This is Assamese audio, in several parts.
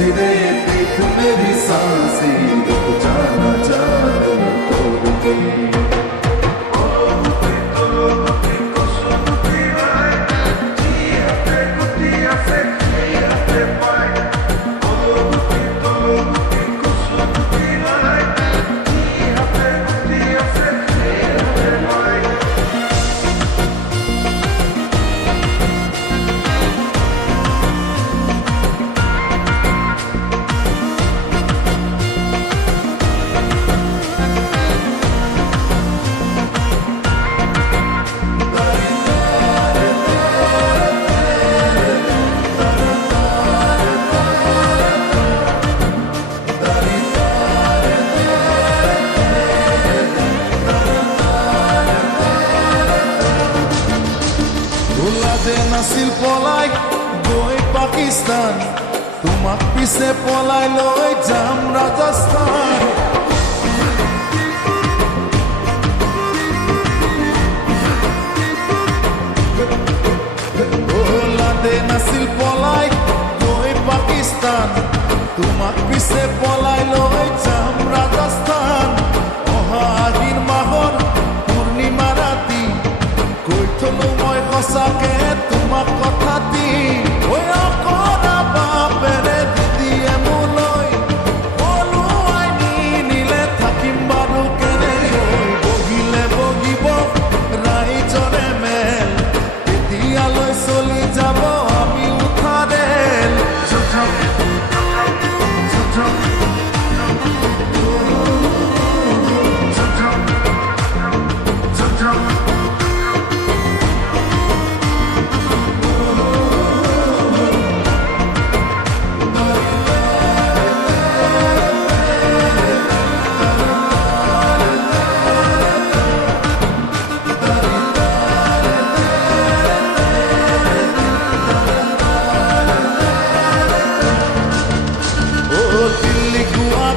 सिरे पीठ मेरी सांसें रुक जाना चाहूं तोड़के নাছিল পলাই গৈ পাকিস্তান তোমাক পিছে পলাই লৈ যাম ৰাজস্থান ওলাদে নাছিল পলাই গৈ পাকিস্তান তোমাক পিছে পলাই লৈ যাম ৰাজস্থান অহা দিন মাহৰ পূৰ্ণিমা ৰাতি কৈ থলো মই সঁচাকে তোমাক কথা দি ঐ অকৰা বাপেৰে দিদিয়ে মোলৈ পলুৱাই নিলে থাকিম বাৰু কেনেকৈ বহিলে বহিব ৰাইজৰে মেল তেতিয়ালৈ চলি যাব আমি উঠা ৰেল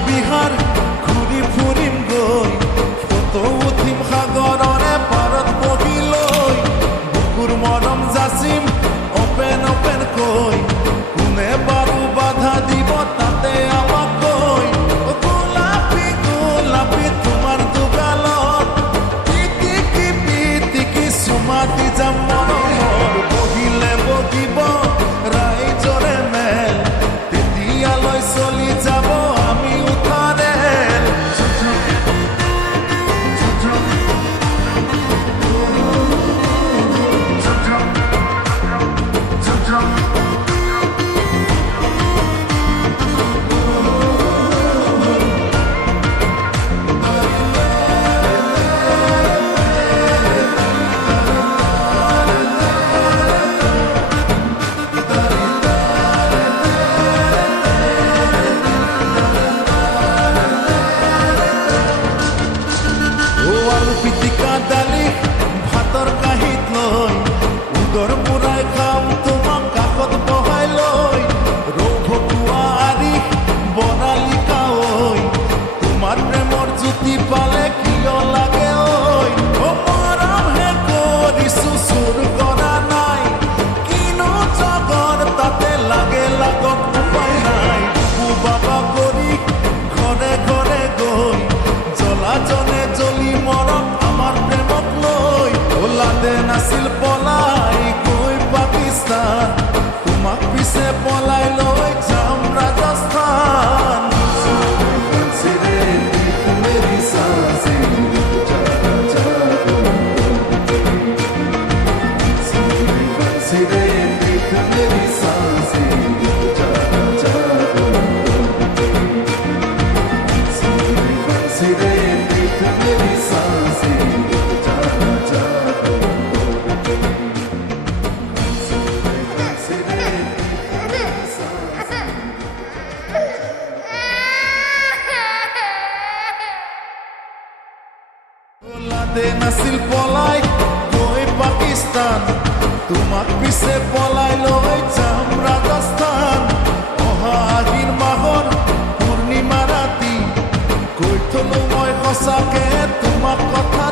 বিহাৰ ঘূৰি ফুৰিম গৈ ফটো উঠিম সাগৰৰে পাৰত বহি লৈ বুকুৰ মৰম যাচিম অপেন কৈ কোনে বাৰু বাধা দিব তাতে আমাক কৈ গোলাপী গোলাপী তোমাৰ দুগালত পিটিকি চুমা দি যাম মৰমৰ বহিলে বহিব ৰাইজৰে মেল তেতিয়ালৈ চলি যাব পিটিকা দালি ভাতৰ কাঁহীত লৈ উদৰ পুৰাই খাম তোমাক কাষত বহাই লৈ ৰৌ ভকুৱা আৰি বৰালি কাৱৈ তোমাৰ প্ৰেমৰ জ্যোতি পালে কিয় লাগে ঐ মৰমহে কৰিছো চুৰ কৰা নাই কিনো জগৰ তাতে লাগে লাগক উপায় নাই বাবা কৰি ঘৰে ঘৰে গৈ জ্বলাজনে জ্বলি মৰম আমাৰ প্ৰেমক লৈ ওলাদে নাছিল পলাই গৈ পাকিস্তান তোমাক পিছে পলাই লৈ যাম ৰাজস্থান সিৰে পীঠ মেৰি सांसें रुक जाना चाहूं सिरे पीठ मेरी सांसें रुक जाना चाहूं सिरे पीठ मेरी सांसें रुक जाना चाहूं सिरे पीठ मेरी सांसें ওলাদে নাছিল পলাই গৈ পাকিস্তান তোমাক পিছে পলাই লৈ যাম ৰাজস্থান অহা দিন মাহৰ পূৰ্ণিমা ৰাতি কৈ থলো মই সঁচাকে তোমাক কথা